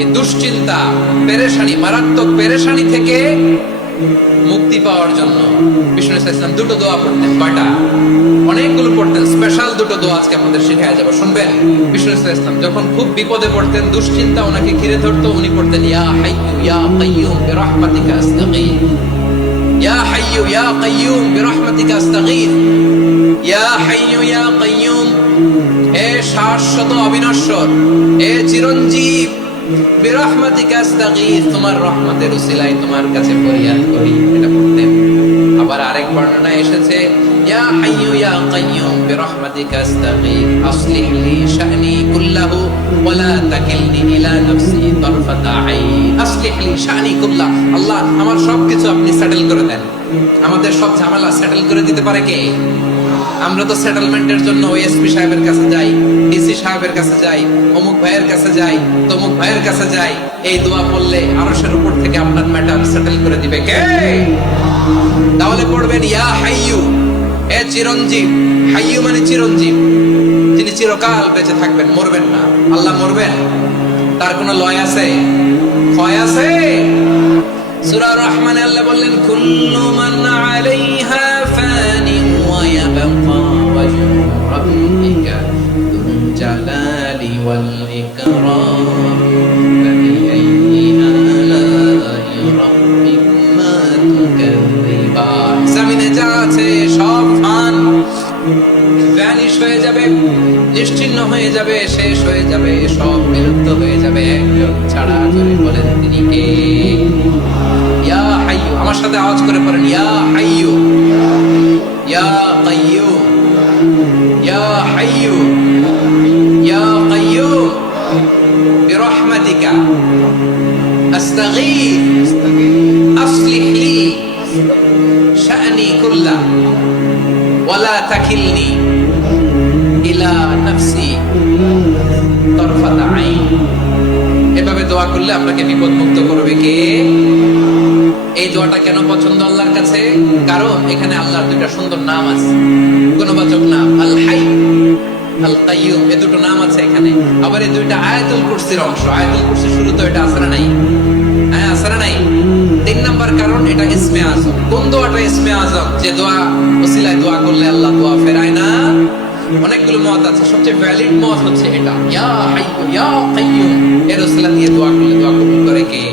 এই দুশ্চিন্তা, পেরেশানি, মারাত্মক পেরেশানি থেকে মুক্তি পাওয়ার জন্য বিষ্ণু ইসলাম দুটো দোয়া পড়তেন। কয়টা? অনেকগুলো পড়তেন। স্পেশাল দুটো দোয়া আজকে আপনাদের শেখায় যাবো, শুনবেন। বিষ্ণু ইসলাম যখন খুব বিপদে পড়তেন, দুশ্চিন্তা ওনাকে ঘিরে ধরতো, উনি পড়তেন ইয়া হাইয়্যু ইয়া কাইয়্যুম বিরহমাতিকা আস্তাগীথ, ইয়া হাইয়্যু ইয়া কাইয়্যুম বিরহমাতিকা আস্তাগীথ, ইয়া হাইয়্যু ইয়া কাইয়্যুম, হে শাশ্বত অবিনশ্বর, হে চিরঞ্জীব, বিরহমাতিকা আস্তাগীথ, তোমার রহমতের উসিলায় তোমার কাছে ফরিয়াদ করি। এটা পড়তেন। আবার আরেক বর্ণনায় এসেছে ইয়া হাইয়্যু ইয়া কাইয়্যুম বিরহমাতিকা আস্তাগীথ আসলিহ লি শা'নি কুল্লাহু ওয়া লা তাকিলনি ইলা নাফসি তারফাতা আইন। আসলিহ লি শা'নি কুল্লাহ, আল্লাহ আমার সবকিছু আপনি সেটেল করে দেন। আমাদের সব ঝামেলা সেটেল করে দিতে পারে কে? আমরা তো সেটেলমেন্টের জন্য ওএসপি সাহেবের কাছে যাই, ডিসি সাহেবের কাছে যাই, অমুক ভাইয়ের কাছে যাই, তমুক ভাইয়ের কাছে যাই। এই দোয়া পড়লে আরশের উপর থেকে আপনার ম্যাটার সেটেল করে দিবে কে? তাহলে পড়বেন ইয়া হাইয়্যু, হে চিরঞ্জীব। হাইয়্যু মানে চিরঞ্জীব, যিনি চিরকাল বেঁচে থাকবেন, মরবেন না। আল্লাহ মরবেন? তার কোনো লয় আছে? ক্ষয় আছে? সূরা রহমানে আল্লাহ বললেন কুল্লু মান আলাইহা ফানিন ওয়া ইয়াবকা ওয়াজহু রাব্বিকা যুল জালালি ওয়াল ইকরাম ফাবিআইয়ি আলাই রাব্বিকুমা তুকাযযিবান। জমিনে যা আছে সব ফান, ভ্যানিশ হয়ে যাবে, নিশ্চিহ্ন হয়ে যাবে, শেষ হয়ে যাবে, সব বিলুপ্ত হয়ে যাবে, একজন ছাড়া। জোরে বলেন তিনি কে? ইয়া হাইয়্যু, আমার সাথে আওয়াজ করে পড়েন ইয়া হাইয়্যু ইয়া কাইয়্যুম ইয়া হাইয়্যু ইয়া কাইয়্যুম বিরহমাতিকা আস্তাগীথ আসলিহ লি শা'নি কুল্লাহ ওয়া লা তাকিলনি ইলা নাফসি তারফাতা আইন। এভাবে দোয়া করলে আপনাকে বিপদ মুক্ত করবে কে? এই দোয়াটা কেন পছন্দ আল্লাহর কাছে? কারণ এখানে আল্লাহর দুইটা সুন্দর নাম আছে, গুণবাচক নাম, আল হাই, আল কাইয়্যুম, এই দুটো নাম আছে এখানে। আবার এই দুইটা আয়াতুল কুরসির অংশ। আয়াতুল কুরসির শুরু তো এটা আছে না নাই? হ্যাঁ, আছে না নাই? 3 নাম্বার কারণ এটা ইসমে আযম। কোন দোয়াটা ইসমে আযম? যে দোয়া ওসিলায় দোয়া করলে আল্লাহ দোয়া ফেরায় না। অনেকগুলো মত আছে, সবচেয়ে ভ্যালিড মত হচ্ছে এটা, ইয়া হাইয়্যু ইয়া কাইয়্যুম। এর ওসিলা দিয়ে দোয়া করলে দোয়া কবুল করে কে?